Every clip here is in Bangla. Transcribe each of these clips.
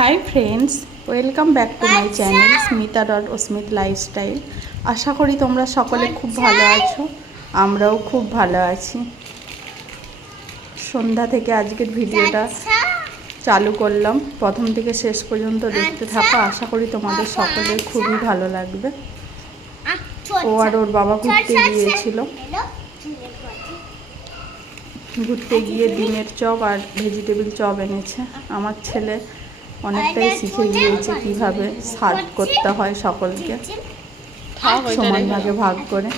High friends, welcome back to my channel Smita dot Asmit lifestyle. আশা করি তোমরা সকলে খুব ভালো আছো, আমরাও খুব ভালো আছি। সন্ধ্যা থেকে আজকের ভিডিওটা চালু করলাম, প্রথম থেকে শেষ পর্যন্ত দেখতে থাকো। আশা করি তোমাদের সকলের খুবই ভালো লাগবে। ও আর ওর বাবা ঘুরতে গিয়েছিল, ঘুরতে গিয়ে ডিমের চপ আর ভেজিটেবিল চপ এনেছে। আমার ছেলে অনেকটাই শিখে গিয়েছে কিভাবে সার্ভ করতে হয় সকলকে সমান ভাগে ভাগ করে।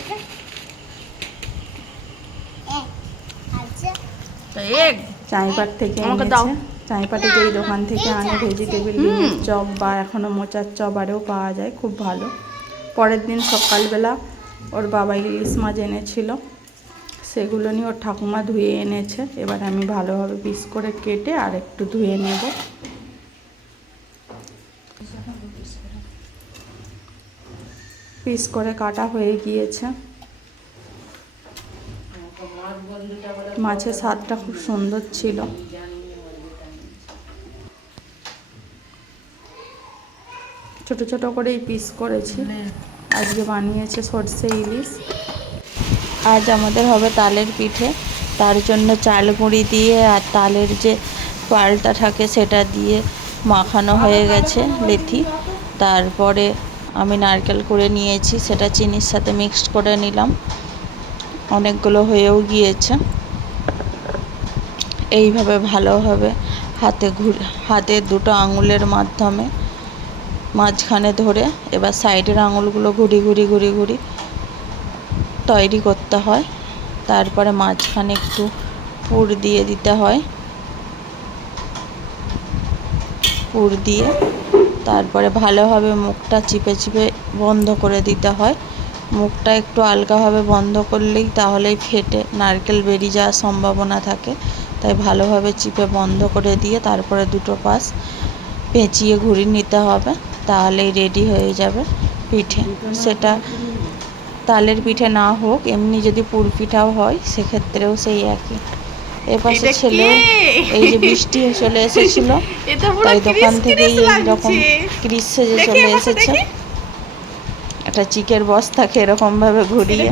চাইপাট থেকে এনেছে, চাইপাটে যেই দোকান থেকে আনে ভেজিটেবিল ডিমের চপ বা এখনও মোচার চপ আরেও পাওয়া যায়, খুব ভালো। পরের দিন সকালবেলা ওর বাবা ইলিশ মাছ এনেছিল, সেগুলো নিয়ে ওর ঠাকুমা ধুয়ে এনেছে। এবার আমি ভালোভাবে পিস করে কেটে আর একটু ধুয়ে নেব। পিস করে কাটা হয়ে গিয়েছে। মাছের স্বাদটা খুব সুন্দর ছিল। ছোট ছোট করেই পিস করেছি। আজকে বানিয়েছে সরষে ইলিশ। আজ আমাদের হবে তালের পিঠে, তার জন্য চাল গুঁড়ি দিয়ে আর তালের যে পালটা থাকে সেটা দিয়ে মাখানো হয়ে গেছে লেথি। তারপরে আমি নারকেল করে নিয়েছি, সেটা চিনির সাথে মিক্সড করে নিলাম। অনেকগুলো হয়েও গিয়েছে। এইভাবে ভালোভাবে হাতে দুটো আঙুলের মাধ্যমে মাঝখানে ধরে এবার সাইডের আঙুলগুলো ঘুরি ঘুরি তৈরি করতে হয়। তারপরে মাঝখানে একটু পুর দিয়ে দিতে হয়। পুর দিয়ে তারপরে ভালোভাবে মুখটা চিপে বন্ধ করে দিতে হয়। মুখটা একটু আলগাভাবে বন্ধ করলেই তাহলেই ফেটে নারকেল বেরিয়ে যাওয়ার সম্ভাবনা থাকে। তাই ভালোভাবে চিপে বন্ধ করে দিয়ে তারপরে দুটো পাশ পেঁচিয়ে ঘুরিয়ে নিতে হবে, তাহলেই রেডি হয়ে যাবে পিঠে। সেটা তালের পিঠে না হোক, এমনি যদি পুর পিঠাও হয় সেক্ষেত্রেও সেই একই। এপাশে ছেলেও এই যে বৃষ্টি চলে এসেছিল, তাই দোকান থেকেই এইরকম ক্রিস সেজে চলে এসেছে। একটা চিকের বস্তাকে এরকম ভাবে ঘুরিয়ে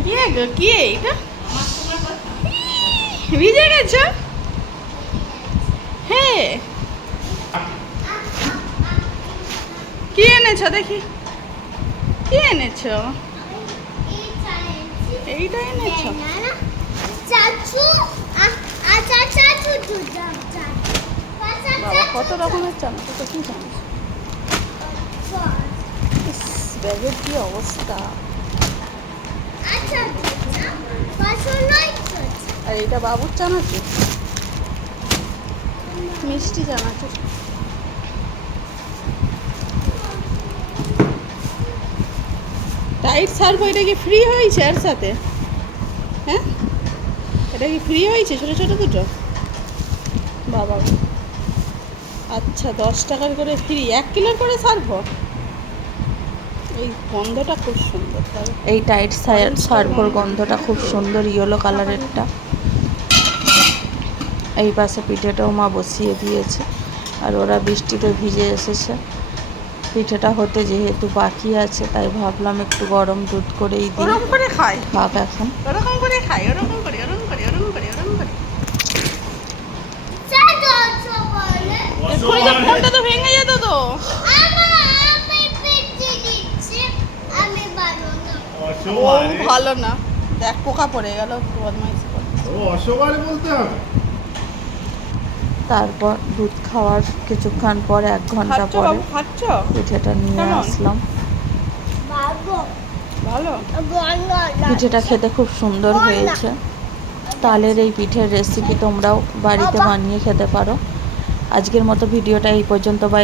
ভিজে গেছে। হ্যাঁ, কি এনেছো দেখি? কি এনেছো? এইটা এনেছো? বাবা, কত রকমের চামচ, তো কি চামচ? ব্যাগের কি অবস্থা! আর এটা বাবুর চানাচুর, মিষ্টি চানাচুর। টাইট সার্ভ এটা কি ফ্রি হয়েছে এর সাথে? হ্যাঁ, এটা কি ফ্রি হয়েছে ছোটো ছোটো দুটো? বাবা, আচ্ছা, 10 টাকার করে ফ্রি, 1 কিলোর করে সার্ভ। এই গন্ধটা খুব সুন্দর। এই টাইট সার্ভর গন্ধটা খুব সুন্দর, ইয়েলো কালারেরটা। এই পাশে পিঠেটাও মা বসিয়ে দিয়েছে, আর ওরা বৃষ্টিতে ভিজে এসেছে। পিঠেটা হতে যেহেতু বাকি আছে, তাই ভাবলাম একটু গরম দুধ করেই দিই, ওরকম করে খাই খাক এখন। ওরকম করে খাই, ওরকম করে ফোনটা তো ভেঙে যেত তো। ভালো না, দেখ পোকা পড়ে গেল। তারপর দুধ খাওয়ার কিছুক্ষণ পরে, 1 ঘন্টা পরে পিঠেটা নিয়ে আসলাম। পিঠেটা খেতে খুব সুন্দর হয়েছে। তালের এই পিঠের রেসিপি তোমরাও বাড়িতে বানিয়ে খেতে পারো। আজকের মতো ভিডিওটা এই পর্যন্ত। বাই।